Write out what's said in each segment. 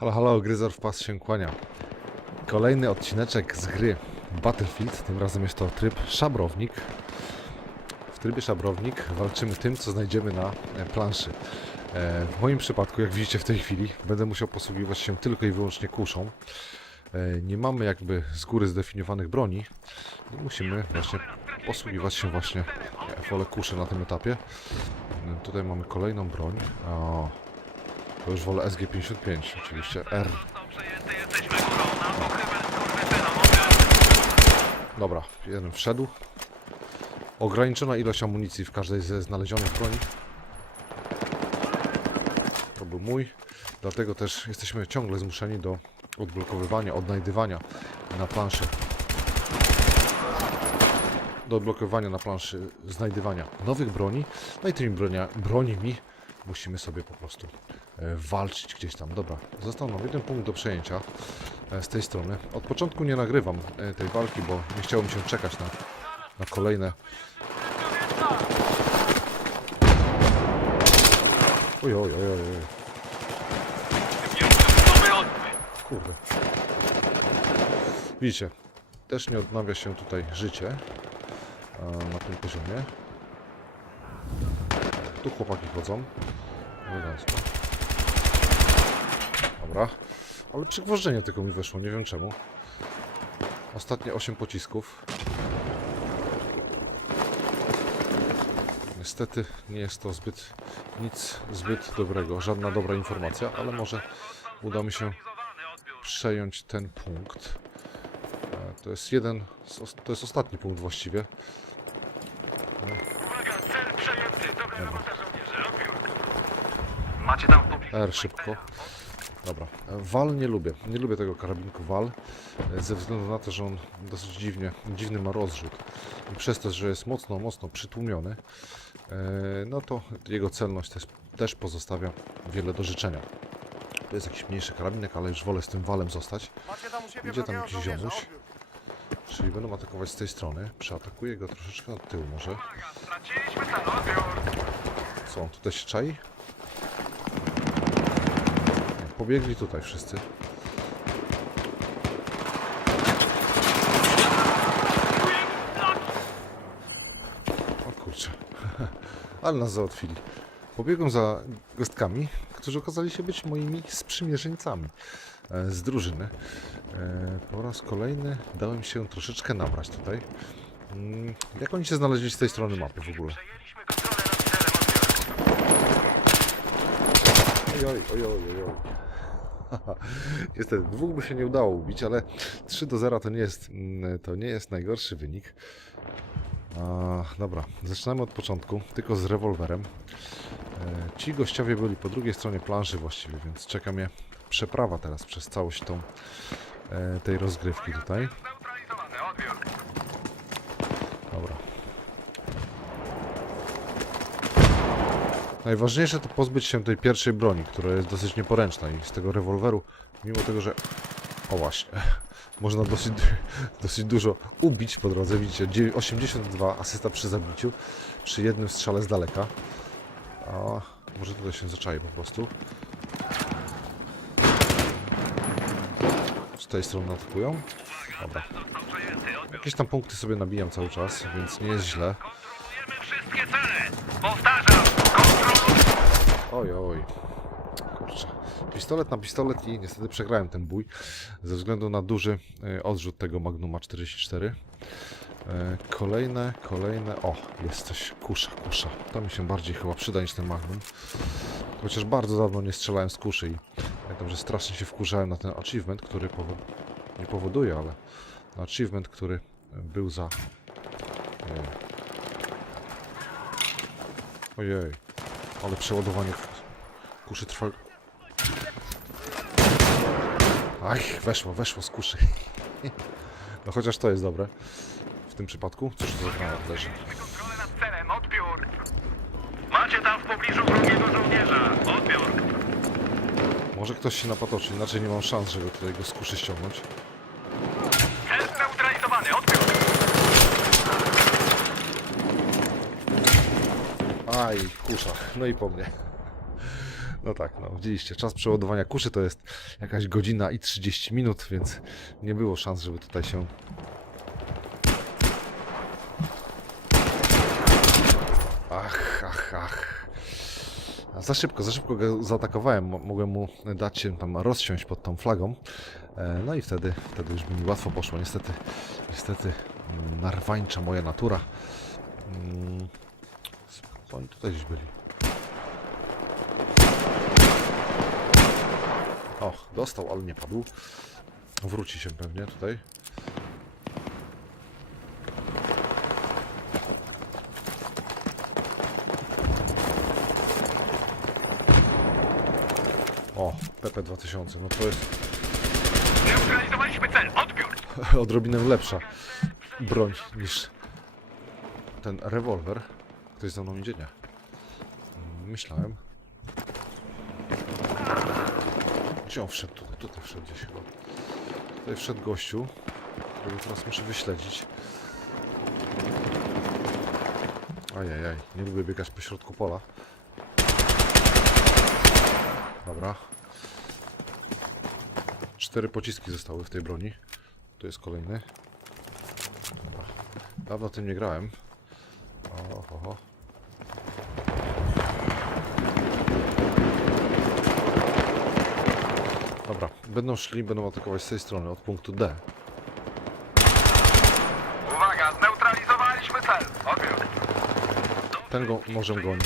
Halo, halo, Gryzor w pas się kłania. Kolejny odcineczek z gry Battlefield, tym razem jest to tryb szabrownik. W trybie szabrownik walczymy tym, co znajdziemy na e, planszy. E, W moim przypadku, jak widzicie w tej chwili, będę musiał posługiwać się tylko i wyłącznie kuszą. E, Nie mamy jakby z góry zdefiniowanych broni. i Musimy właśnie posługiwać się właśnie wolę kuszy na tym etapie. Tutaj mamy kolejną broń. O, to już wolę SG-55, oczywiście R. Dobra, jeden wszedł. Ograniczona ilość amunicji w każdej ze znalezionych broni. To był mój. Dlatego też jesteśmy ciągle zmuszeni do odblokowywania, odnajdywania na planszy. Do odblokowywania na planszy, znajdywania nowych broni. No i tymi bronia, brońmi musimy sobie po prostu e, walczyć gdzieś tam. Dobra, został nam jeden punkt do przejęcia e, z tej strony. Od początku nie nagrywam e, tej walki, bo nie chciało mi się czekać na, na kolejne. Oj, oj, oj, oj. Kurde. Widzicie, też nie odnawia się tutaj życie na tym poziomie. Tu chłopaki chodzą. Elegancko. Dobra. Ale przygwożdżenie tylko mi weszło, nie wiem czemu. Ostatnie 8 pocisków. Niestety nie jest to zbyt nic zbyt dobrego, żadna dobra informacja, ale może uda mi się przejąć ten punkt. E, To jest jeden, to jest ostatni punkt właściwie. Macie tam w pobliżu R szybko. Dobra. Wal nie lubię. Nie lubię tego karabinku Wal. e, Ze względu na to, że on dosyć dziwnie, dziwny ma rozrzut. I przez to, że jest mocno, mocno przytłumiony, e, no to jego celność też, też pozostawia wiele do życzenia. To jest jakiś mniejszy karabinek, ale już wolę z tym walem zostać. Macie tam jakiś ziomuś? Czyli będą atakować z tej strony. Przeatakuję go troszeczkę od tyłu może. Co, on tutaj się czai? Pobiegli tutaj wszyscy. O kurczę. Ale nas załatwili. Pobiegłem za gostkami, którzy okazali się być moimi sprzymierzeńcami e, z drużyny. E, Po raz kolejny dałem się troszeczkę nabrać tutaj. Mm, Jak oni się znaleźli z tej strony mapy w ogóle? Oj, oj, oj, oj, oj. Niestety, dwóch by się nie udało ubić, ale 3 do 0 to nie jest, mm, to nie jest najgorszy wynik. A, dobra, zaczynamy od początku, tylko z rewolwerem. E, ci gościowie byli po drugiej stronie planszy właściwie, więc czeka mnie przeprawa teraz przez całość tą, e, tej rozgrywki tutaj. Zneutralizowany odbiór. Dobra. Najważniejsze to pozbyć się tej pierwszej broni, która jest dosyć nieporęczna i z tego rewolweru, mimo tego, że... O właśnie, można dosyć, dosyć dużo ubić po drodze, widzicie, dziewię- 82 asysta przy zabiciu, przy jednym strzale z daleka. A może tutaj się zaczai po prostu. Z tej strony atakują. Dobra. Jakieś tam punkty sobie nabijam cały czas, więc nie jest źle. Kontrolujemy wszystkie cele. Powtarzam. Oj, oj. Kurczę. Pistolet na pistolet i niestety przegrałem ten bój ze względu na duży e, odrzut tego Magnuma 44. E, Kolejne, kolejne. O, jest coś. Kusza, kusza. To mi się bardziej chyba przyda niż ten Magnum. Chociaż bardzo dawno nie strzelałem z kuszy i pamiętam, że strasznie się wkurzałem na ten achievement, który powo nie powoduje, ale na achievement, który był za. Ojej. Ale przeładowanie kuszy trwa... Aj, weszło, weszło z kuszy. No chociaż to jest dobre. W tym przypadku. Cóż to za granat leży? Kontrolę nad celem. Odbiór. Macie tam w pobliżu wrogiego żołnierza. Odbiór. Może ktoś się napatoczy, inaczej nie mam szans, żeby tutaj go z kuszy ściągnąć. Cel zneutralizowany. Odbiór. Aj, kusza. No i po mnie. No tak, no widzieliście, czas przeładowania kuszy to jest jakaś godzina i 30 minut, więc nie było szans, żeby tutaj się... Ach, ach, ach. Za szybko, za szybko go zaatakowałem. Mo- Mogłem mu dać się tam rozsiąść pod tą flagą. E, No i wtedy, wtedy już by mi łatwo poszło. Niestety, niestety mm, narwańcza moja natura. Oni tutaj gdzieś byli. Och, dostał, ale nie padł. Wróci się pewnie tutaj. O, PP2000, no to jest Neutralizowaliśmy cel. Odbiór. odrobinę lepsza broń niż ten rewolwer. Ktoś za mną idzie, nie? Myślałem. Gdzie on wszedł? Tutaj, tutaj wszedł gdzieś chyba. Tutaj wszedł gościu, którego teraz muszę wyśledzić. Ajajaj, nie lubię biegać po środku pola. Dobra. Cztery pociski zostały w tej broni. Tu jest kolejny. Dobra. Dawno tym nie grałem. O, Dobra, będą szli, będą atakować z tej strony, od punktu D. Uwaga, zneutralizowaliśmy cel. Odbiór. Ten go może. Odbiór.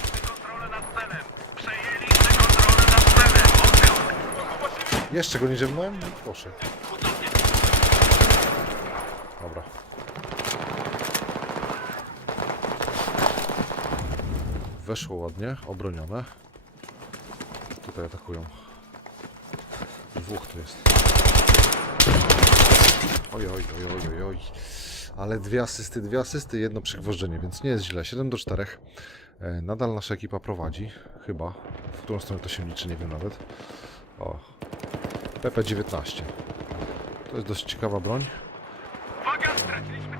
Jeszcze go nie ziemnąłem? No, Poszedł. Dobra. Weszło ładnie, obronione. Tutaj atakują. Dwóch tu jest. Oj, oj, oj, oj, oj, oj. Ale dwie asysty, dwie asysty, jedno przygwożdżenie, więc nie jest źle. 7 do 4. E, Nadal nasza ekipa prowadzi. Chyba. W którą stronę to się liczy, nie wiem nawet. O, PP-19. To jest dość ciekawa broń. Uwaga, straciliśmy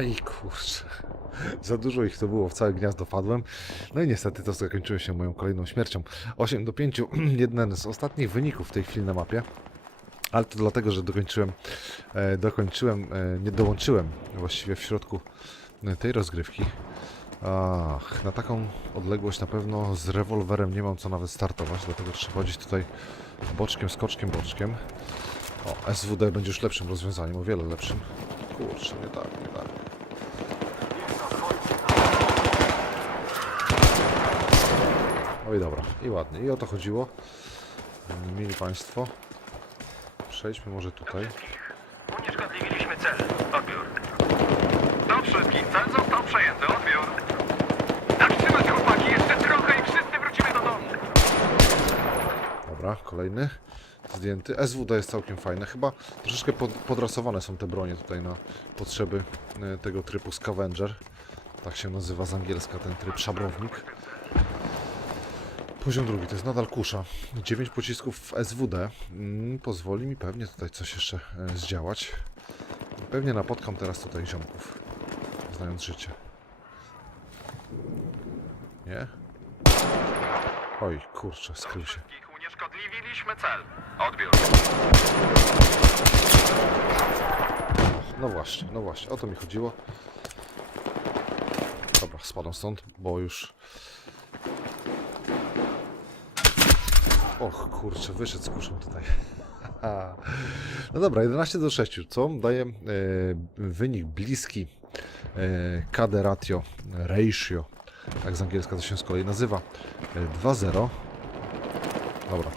Aj kurczę. Za dużo ich to było, w całe gniazdo padłem. No i niestety to zakończyło się moją kolejną śmiercią. 8 do 5, jeden z ostatnich wyników w tej chwili na mapie. Ale to dlatego, że dokończyłem, e, dokończyłem, e, nie dołączyłem właściwie w środku e, tej rozgrywki. Ach, na taką odległość na pewno z rewolwerem nie mam co nawet startować, dlatego trzeba chodzić tutaj boczkiem, skoczkiem, boczkiem. O, SWD będzie już lepszym rozwiązaniem, o wiele lepszym. Kurczę, nie tak, nie tak. Oj dobra, i ładnie, i o to chodziło. Mieli Państwo. Przejdźmy może tutaj. Unieszkodliwiliśmy cel. Odbiór. Do wszystkich. Cel został przejęty. Odbiór. Tak trzymać chłopaki. Jeszcze trochę i wszyscy wrócimy do domu. Dobra, kolejny. Zdjęty. SWD jest całkiem fajne. Chyba troszeczkę pod, podrasowane są te bronie tutaj na potrzeby e, tego trybu Scavenger. Tak się nazywa z angielska ten tryb szabrownik. Poziom drugi to jest nadal kusza. 9 pocisków w SWD. Mm, pozwoli mi pewnie tutaj coś jeszcze e, zdziałać. Pewnie napotkam teraz tutaj ziomków. Znając życie. Nie? Oj, kurczę, skrył się. Unieszkodliwiliśmy cel. Odbiór. No właśnie, no właśnie, o to mi chodziło. Dobra, spadam stąd, bo już... Och, kurczę, wyszedł z kuszą tutaj. no dobra, 11 do 6, co daje e, wynik bliski e, KD ratio, ratio, tak z angielska to się z kolei nazywa, e, 2-0. Dobra,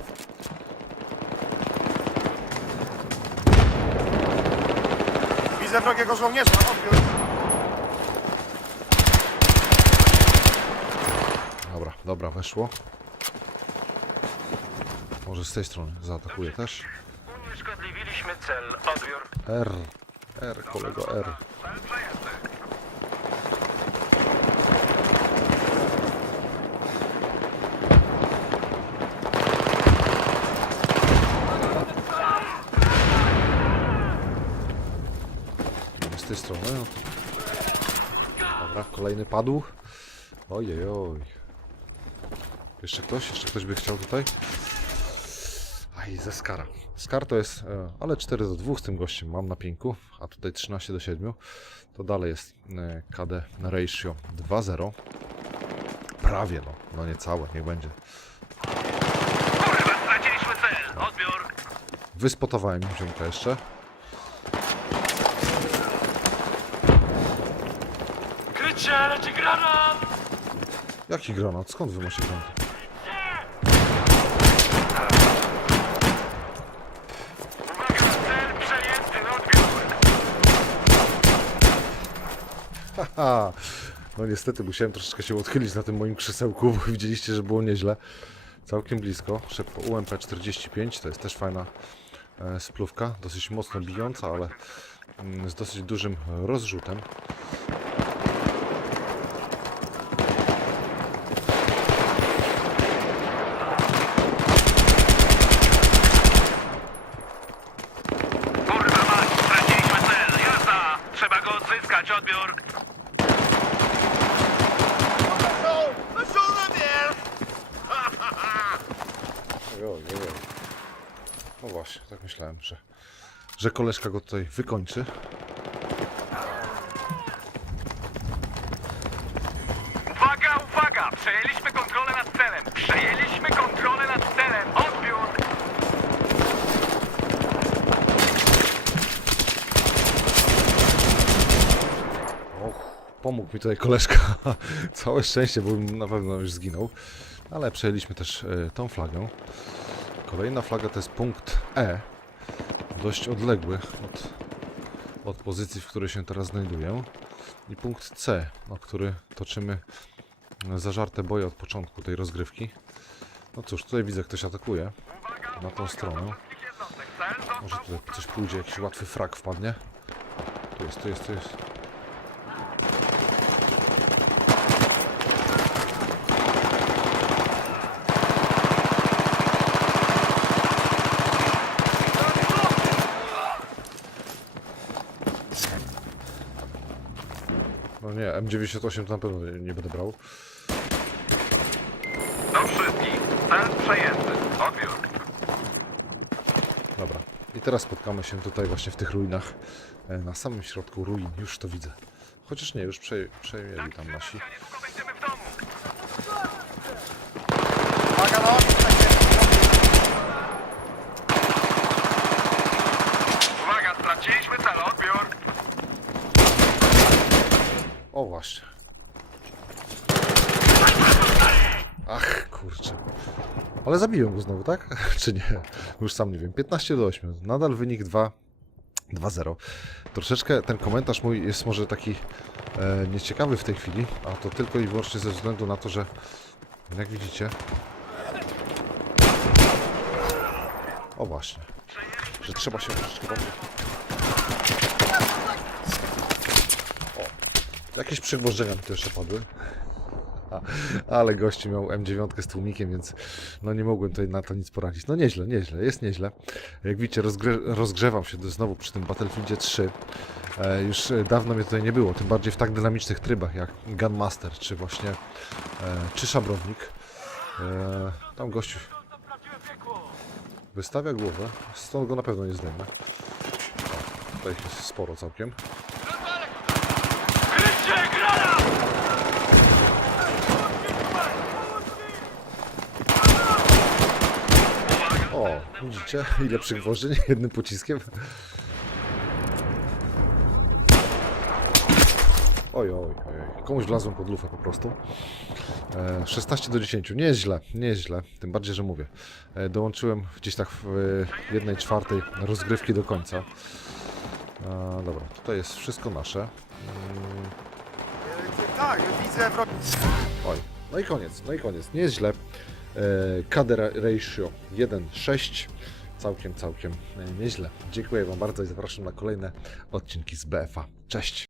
Widzę wrogiego żołnierza. Odbiór. dobra, dobra, weszło. Może z tej strony zaatakuje też. Unieszkodliwiliśmy cel. Odbiór. R. R, kolego R. Z tej strony. No kolejny padł. Ojej, oj. Jeszcze ktoś? Jeszcze ktoś by chciał tutaj? Aj, ze Skara. Skar to jest, e, ale 4 do 2 z tym gościem mam na pinku, a tutaj 13 do 7. To dalej jest e, KD ratio 2-0. Prawie no, no nie całe, niech będzie. Kurwa, straciliśmy cel. Odbiór. Wyspotowałem ziomka jeszcze. Krycie, leci granat! Jaki granat? Skąd wy macie granat? Uwaga, cel przejęty. Odbiór. Haha! No niestety musiałem troszeczkę się odchylić na tym moim krzesełku, bo widzieliście, że było nieźle. Całkiem blisko. Szedł po UMP-45, to jest też fajna e, splówka. Dosyć mocno bijąca, ale mm, z dosyć dużym rozrzutem. Kurwa mać, straciliśmy cel. Jazda. Trzeba go odzyskać. Odbiór. Ojoj, ojoj. No właśnie, tak myślałem, że, że koleżka go tutaj wykończy. Uwaga, uwaga! Przejęliśmy kontrolę nad celem! Przejęliśmy kontrolę nad celem! Odbiór! Och, pomógł mi tutaj koleżka. Całe szczęście, bo bym na pewno już zginął. Ale przejęliśmy też e, tą flagę. Kolejna flaga to jest punkt E. Dość odległy od, od pozycji, w której się teraz znajduję. I punkt C, o który toczymy zażarte boje od początku tej rozgrywki. No cóż, tutaj widzę, ktoś atakuje. Na tą stronę. Może tutaj coś pójdzie, jakiś łatwy frak wpadnie. Tu jest, tu jest, tu jest. No nie, M98 to na pewno nie- nie będę brał. Do wszystkich. Cel przejęty. Odbiór. Dobra. I teraz spotkamy się tutaj właśnie w tych ruinach. e, Na samym środku ruin. Już to widzę. Chociaż nie, już prze, przejęli tam nasi. Uwaga, no straciliśmy cel. Odbiór. O właśnie. Ach, kurczę. Ale zabiłem go znowu, tak? Czy nie? Już sam nie wiem. 15 do 8. Nadal wynik 2. 2-0. Troszeczkę ten komentarz mój jest może taki e, nieciekawy w tej chwili, a to tylko i wyłącznie ze względu na to, że jak widzicie... O właśnie. Że trzeba się troszeczkę bardziej... Jakieś przygwożdżenia tu jeszcze padły. Ale gościu miał M9 z tłumikiem, więc no nie mogłem tutaj na to nic poradzić. No nieźle, nieźle, jest nieźle. Jak widzicie, rozgrze rozgrzewam się znowu przy tym Battlefieldzie 3. E, już e, dawno mnie tutaj nie było, tym bardziej w tak dynamicznych trybach jak Gunmaster, czy właśnie, e, czy Szabrownik. E, tam gościu wystawia głowę, stąd go na pewno nie zdejmę. Tutaj jest sporo całkiem. Krycie, granat! O, widzicie, ile przygwożdżeń jednym pociskiem. Oj, oj, oj, komuś wlazłem pod lufę po prostu. E, 16 do 10, nie jest źle, nie jest źle, tym bardziej, że mówię. E, dołączyłem gdzieś tak w e, jednej czwartej rozgrywki do końca. E, dobra, tutaj jest wszystko nasze. Mm, Tak, widzę wrogi. Oj, no i koniec, no i koniec. Nie jest źle. E, KD ra- ratio 1,6. Całkiem, całkiem e, nieźle. Dziękuję Wam bardzo i zapraszam na kolejne odcinki z BFA. Cześć!